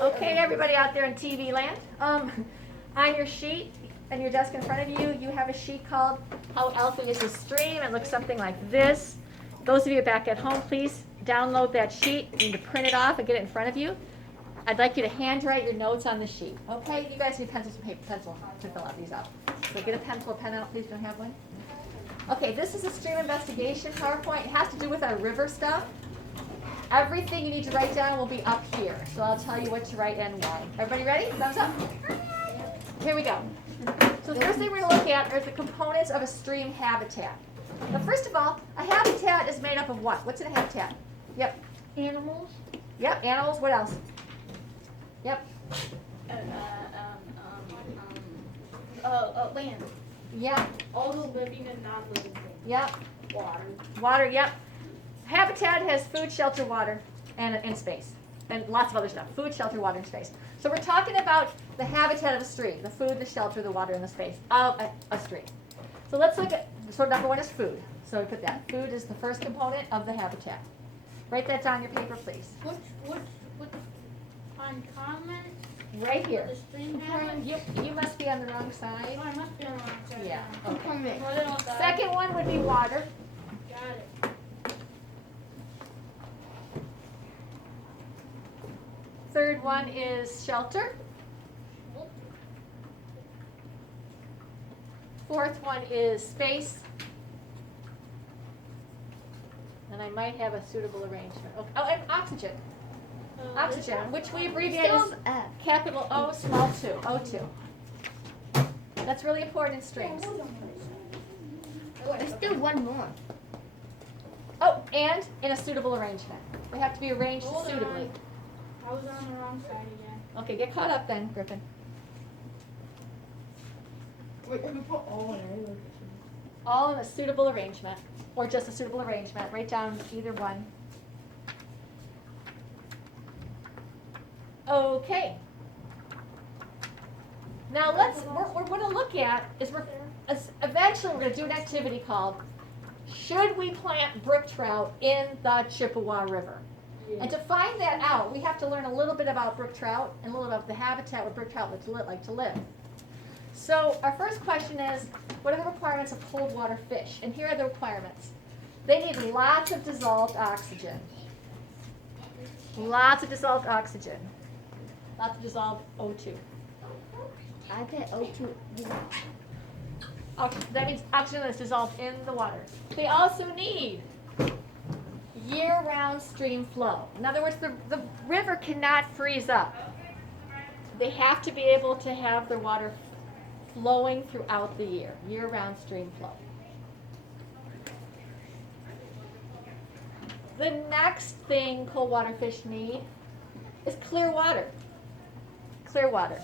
Okay, everybody out there in TV land, on your sheet and your desk in front of you, you have a sheet called How Alpha is a Stream. It looks something like this. Those of you back at home, please download that sheet. You need to print it off and get it in front of you. I'd like you to handwrite your notes on the sheet. Okay, you guys need pencils and paper, pencil to fill out these out. So get a pencil or pen out, please. Don't have one. Okay, this is a stream investigation PowerPoint. It has to do with our river stuff. Everything you need to write down will be up here. So I'll tell you what to write and why. Everybody ready? Thumbs up. Here we go. So the first thing we're going to look at are the components of a stream habitat. Now, first of all, a habitat is made up of what? What's in a habitat? Yep. Animals. Yep, animals. What else? Yep. Land. Yep. All the living and non-living things. Yep. Water. Water, yep. Habitat has food, shelter, water, and space. And lots of other stuff. Food, shelter, water, and space. So we're talking about the habitat of a stream. The food, the shelter, the water, and the space of a stream. So let's look at, so number one is food. So we put that. Food is the first component of the habitat. Write that down on your paper, please. Which uncommon? Right here. The stream has? You must be on the wrong side. Oh, I must be on the wrong side. Yeah. now. Okay. What else? Second one would be water. Got it. Third one is shelter. Fourth one is space. And I might have a suitable arrangement. Okay. Oh, and oxygen. Oxygen, which we abbreviate as capital O, small 2, O2. That's really important in streams. There's still one more. Oh, and in a suitable arrangement. They have to be arranged Hold suitably. on. I was on the wrong side again. Okay, get caught up then, Griffin. Wait, can we put all in A? All in a suitable arrangement, or just a suitable arrangement. Write down either one. Okay. Now we're going to look at eventually we're going to do an activity called Should we plant brook trout in the Chippewa River? And to find that out, we have to learn a little bit about brook trout and a little about the habitat where brook trout like to live. So our first question is, what are the requirements of cold water fish? And here are the requirements. They need lots of dissolved oxygen. Lots of dissolved oxygen. Lots of dissolved O2. I bet O2. That means oxygen that's dissolved in the water. They also need year-round stream flow. In other words, the river cannot freeze up. They have to be able to have their water flowing throughout the year, year-round stream flow. The next thing cold water fish need is clear water. Clear water.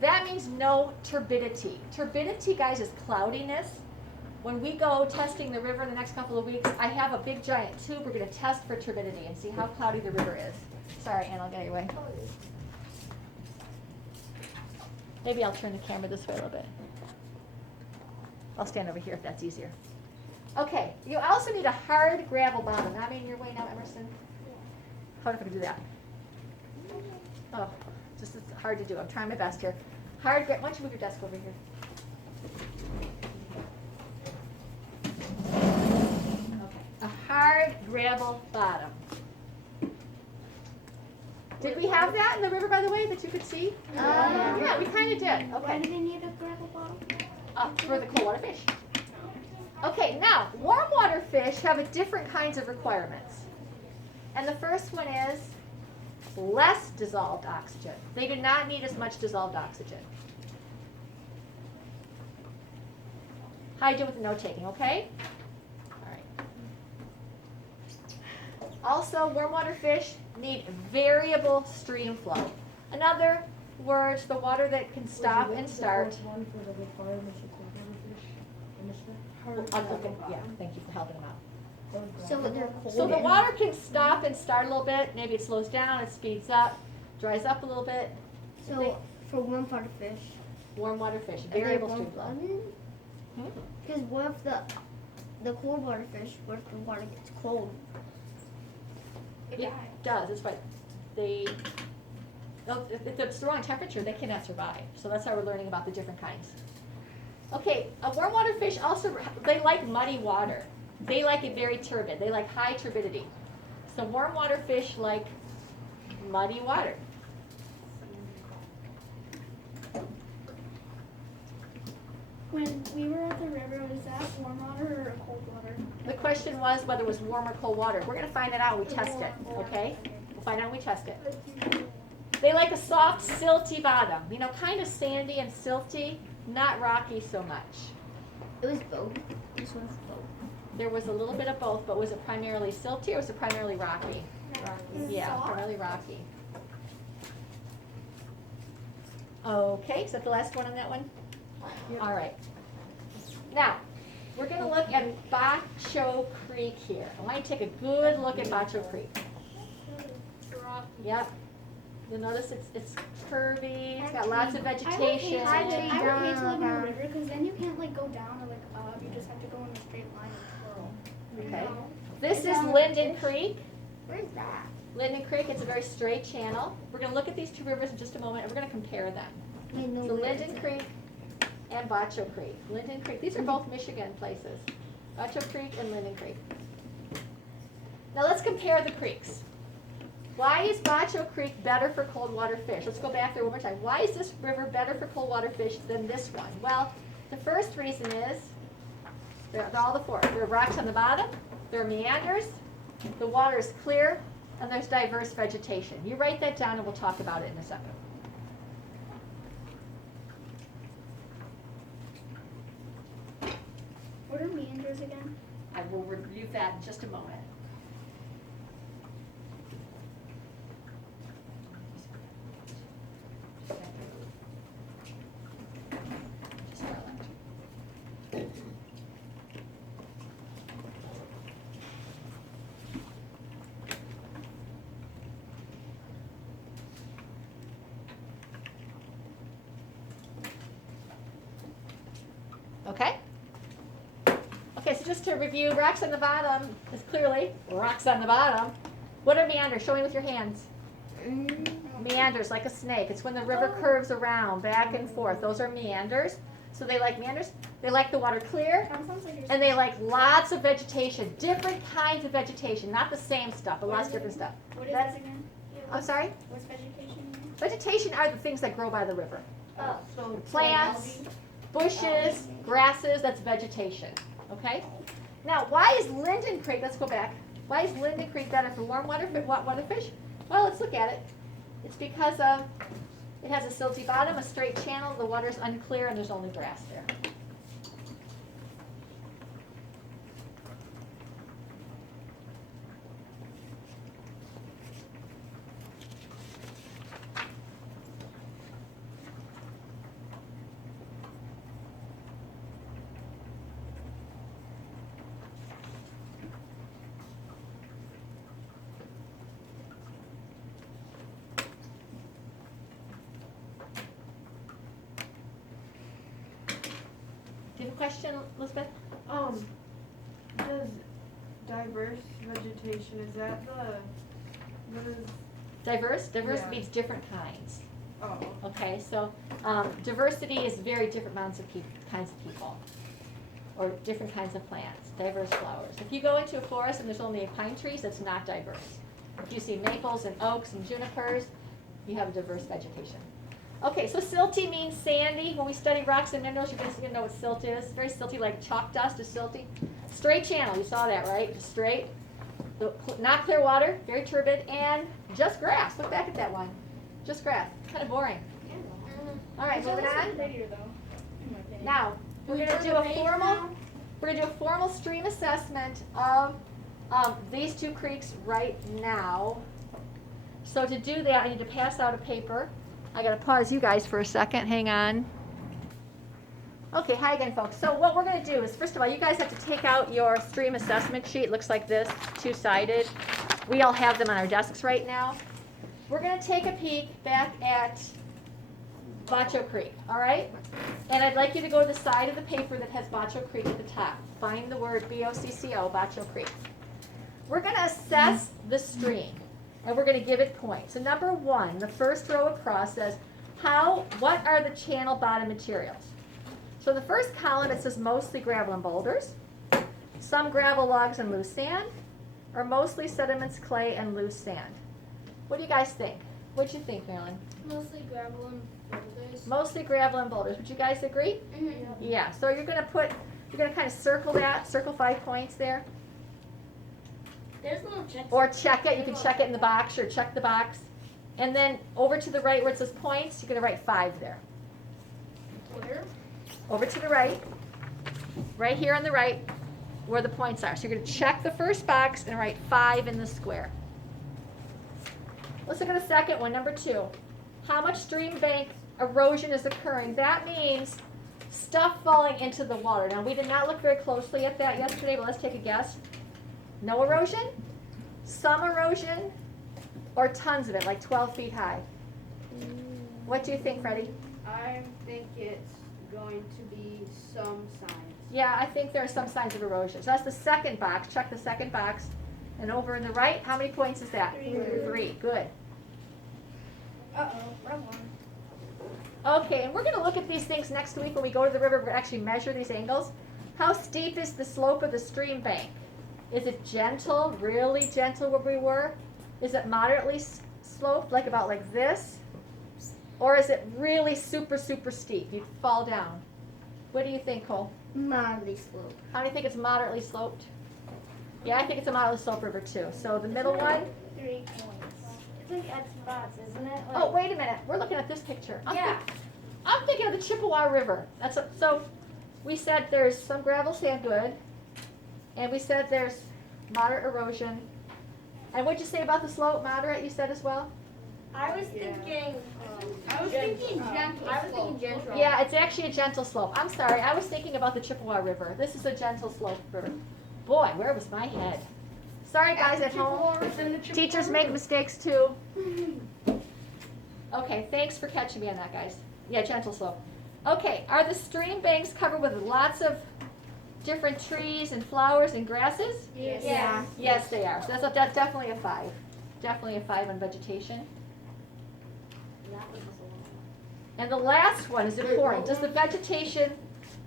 That means no turbidity. Turbidity, guys, is cloudiness. When we go testing the river in the next couple of weeks, I have a big giant tube. We're going to test for turbidity and see how cloudy the river is. Sorry, Ann, I'll get your way. Maybe I'll turn the camera this way a little bit. I'll stand over here if that's easier. Okay, you also need a hard gravel bottom. Not in your way now, Emerson. How if I can do that? Oh, just it's hard to do. I'm trying my best here. Why don't you move your desk over here? Okay, a hard gravel bottom. Did we have that in the river, by the way, that you could see? Yeah, we kind of did. Why Okay, do they need a gravel bottom? for the cold water fish. Okay, now, warm water fish have different kinds of requirements. And the first one is less dissolved oxygen. They do not need as much dissolved oxygen. How you do with the note taking, okay? All right. Also, warm water fish need variable stream flow. In other words, the water that can stop and start. One for the requirements of cold water fish in this one? Yeah, thank you for helping them out. So they're cold. So the water can stop and start a little bit. Maybe it slows down, it speeds up, dries up a little bit. So for warm water fish. Warm water fish, are they variable warm stream flow. blooded? Because what if the cold water fish, what if the water gets cold? It It died. does, that's right. If it's the wrong temperature, they cannot survive. So that's how we're learning about the different kinds. Okay, a warm water fish also, they like muddy water. They like it very turbid. They like high turbidity. So warm water fish like muddy water. When we were at the river, was that warm water or cold water? The question was whether it was warm or cold water. We're gonna find it out when we test it, okay? We'll find out when we test it. They like a soft, silty bottom. You know, kind of sandy and silty, not rocky so much. It was both. This one's both. There was a little bit of both, but was it primarily silty or was it primarily rocky? Yeah, primarily rocky. Okay, is that the last one on that one? All right. Now, we're going to look at Bacho Creek here. I want you to take a good look at Bacho Creek. Yep. You'll notice it's curvy, it's got lots of vegetation. I would hate to live in a down. river because then you can't like go down or like up. You just have to go in a straight line and twirl. Okay. This is Linden Creek. Where's that? Linden Creek, it's a very straight channel. We're going to look at these two rivers in just a moment, and we're going to compare them. I know So where Linden it's Creek and Bacho Creek. Linden Creek, these are both Michigan places. Bacho Creek and Linden Creek. Now let's compare the creeks. Why is Bacho Creek better for cold water fish? Let's go back there one more time. Why is this river better for cold water fish than this one? Well, the first reason is, they're all the four. There are rocks on the bottom, there are meanders, the water is clear, and there's diverse vegetation. You write that down and we'll talk about it in a second. What are meanders again? I will review that in just a moment. Okay? Okay, so just to review, rocks on the bottom is clearly rocks on the bottom. What are meanders? Show me with your hands. Meanders, like a snake. It's when the river curves around, back and forth. Those are meanders. So they like meanders. They like the water clear, That sounds like you're and they like lots of vegetation, different kinds of vegetation, not the same stuff, but lots of different stuff. What is That's- this again? I'm sorry? What's vegetation again? Vegetation are the things that grow by the river. So Plants, bushes, grasses, that's vegetation, okay? Now, why is Linden Creek, let's go back, why is Linden Creek better for warm water fish? Well, let's look at it. It's because of, it has a silty bottom, a straight channel, the water's unclear, and there's only grass there. Do you have a question, Elizabeth? Does diverse vegetation, is that what is, Diverse? Diverse Yeah. means different kinds. oh, Okay, so diversity is very different amounts of kinds of people, or different kinds of plants, diverse flowers. If you go into a forest and there's only pine trees, that's not diverse. If you see maples and oaks and junipers, you have a diverse vegetation. Okay, so silty means sandy. When we study rocks and minerals, you're going to know what silt is. Very silty, like chalk dust is silty. Straight channel, you saw that, right? Just straight. Not clear water, very turbid, and just grass. Look back at that one. Just grass. Kind of boring. All right, moving on. Prettier though, in my opinion. Now, we're going to do a formal stream assessment of these two creeks right now. So to do that, I need to pass out a paper. I got to pause you guys for a second. Hang on. Okay, hi again, folks. So what we're going to do is, first of all, you guys have to take out your stream assessment sheet. It looks like this, two-sided. We all have them on our desks right now. We're going to take a peek back at Bacho Creek, all right? And I'd like you to go to the side of the paper that has Bacho Creek at the top. Find the word B-O-C-C-O, Bacho Creek. We're going to assess the stream. and we're gonna give it points. So number one, the first row across says, what are the channel bottom materials? So the first column, it says mostly gravel and boulders, some gravel, logs, and loose sand, or mostly sediments, clay, and loose sand. What do you guys think? What'd you think, Marilyn? Mostly gravel and boulders. Mostly gravel and boulders. Would you guys agree? Yeah, so you're gonna kind of circle that, circle 5 points there. There's little checks. Or check it, you can check it in the box, or check the box. And then over to the right where it says points, you're gonna write 5 there. Where? Over to the right here on the right, where the points are. So you're gonna check the first box and write 5 in the square. Let's look at the second one, number 2. How much stream bank erosion is occurring? That means stuff falling into the water. Now, we did not look very closely at that yesterday, but let's take a guess. No erosion, some erosion, or tons of it, like 12 feet high. What do you think, Freddie? I think it's going to be some signs. Yeah, I think there are some signs of erosion. So that's the second box. Check the second box. And over in the right, how many points is that? 3. Good. Uh-oh, wrong one. Okay, and we're going to look at these things next week when we go to the river. We're going to actually measure these angles. How steep is the slope of the stream bank? Is it gentle, really gentle where we were? Is it moderately sloped, like about like this? Or is it really super, super steep? You'd fall down. What do you think, Cole? Mildly sloped. How do you think it's moderately sloped? Yeah, I think it's a moderately sloped river too. So the middle one. 3 points. It's like at spots, isn't it? Oh, wait a minute. We're looking at this picture. Yeah. I'm thinking of the Chippewa River. So we said there's some gravel sand good, and we said there's moderate erosion. And what'd you say about the slope? Moderate, you said as well? I was Yeah. thinking. I was thinking gentle. I was thinking gentle. Yeah, it's actually a gentle slope. I'm sorry. I was thinking about the Chippewa River. This is a gentle slope river. Boy, where was my head? Sorry, guys at home. Teachers make mistakes too. Okay, thanks for catching me on that, guys. Yeah, gentle slope. Okay, are the stream banks covered with lots of different trees and flowers and grasses? Yes. Yeah. Yes, they are. So that's definitely a 5. Definitely a 5 on vegetation. And the last one is important. Does the vegetation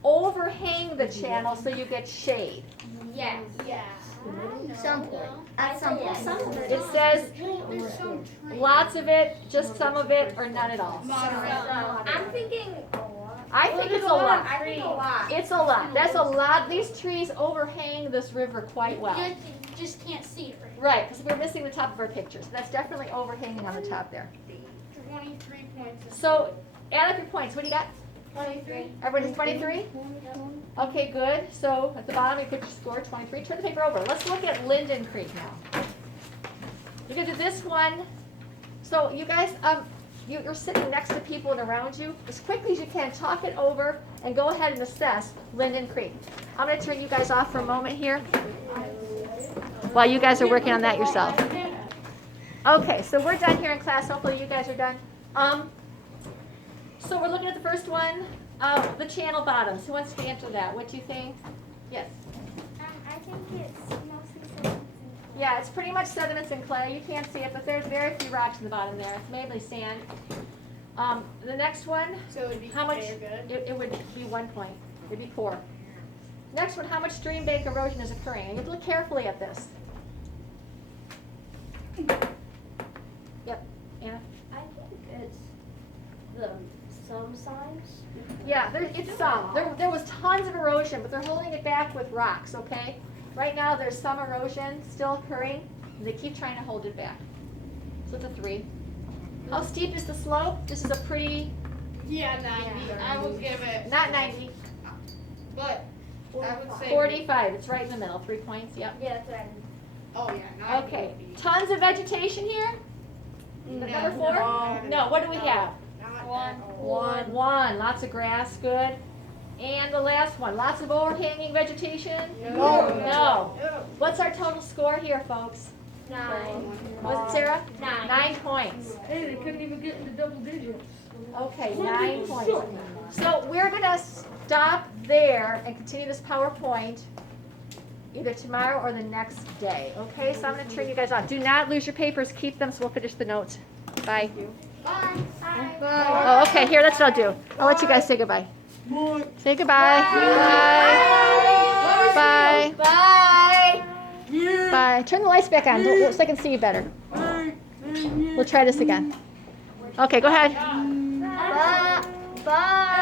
overhang the channel so you get shade? Yes. Yeah. Some point. At some point. It says There's some trees. lots of it, just some of it, or none at all. I'm thinking. I think it's a lot. I think a lot. It's a lot. That's a lot. These trees overhang this river quite well. You just can't see it right. Right, because we're missing the top of our picture. So that's definitely overhanging on the top there. 23 points. So add up your points. What do you got? 23. Everybody's 23? Okay, good. So at the bottom, you put your score, 23. Turn the paper over. Let's look at Linden Creek now. You're going to do this one. So you guys, you're sitting next to people and around you. As quickly as you can, talk it over and go ahead and assess Linden Creek. I'm going to turn you guys off for a moment here while you guys are working on that yourself. Okay, so we're done here in class. Hopefully you guys are done. So we're looking at the first one, the channel bottoms. Who wants to answer that? What do you think? Yes. I think it's mostly sediments. Yeah, it's pretty much sediments and clay. You can't see it, but there's very few rocks in the bottom there. It's mainly sand. The next one, So it would be how much? very good. It would be 1 point. It'd be poor. Next one, how much stream bank erosion is occurring? And you have to look carefully at this. Yep, Anna? I think it's the some signs. Yeah, it's some. There was tons of erosion, but they're holding it back with rocks, okay? Right now, there's some erosion still occurring, and they keep trying to hold it back. So it's a 3. How steep is the slope? This is a pretty, Yeah, 90. I will give it. not 90, But I would say. 45. It's right in the middle, 3 points, yep. Yeah, that's right. Oh yeah. 90 Okay, would be- tons of vegetation here? Number 4? No, what do we have? One. Lots of grass, good. And the last one, lots of overhanging vegetation? No. What's our total score here, folks? 9. Was it Sarah? 9. 9 points. Hey, they couldn't even get into double digits. Okay, 9 points. So we're gonna stop there and continue this PowerPoint. either tomorrow or the next day. Okay, so I'm gonna turn you guys off. Do not lose your papers, keep them, so we'll finish the notes. Bye. Bye. Bye. Oh, okay, here, that's what I'll do. I'll let you guys say goodbye. Say goodbye. Bye. Bye. Bye. Bye. Turn the lights back on so I can see you better. We'll try this again. Okay, go ahead. Bye. Bye.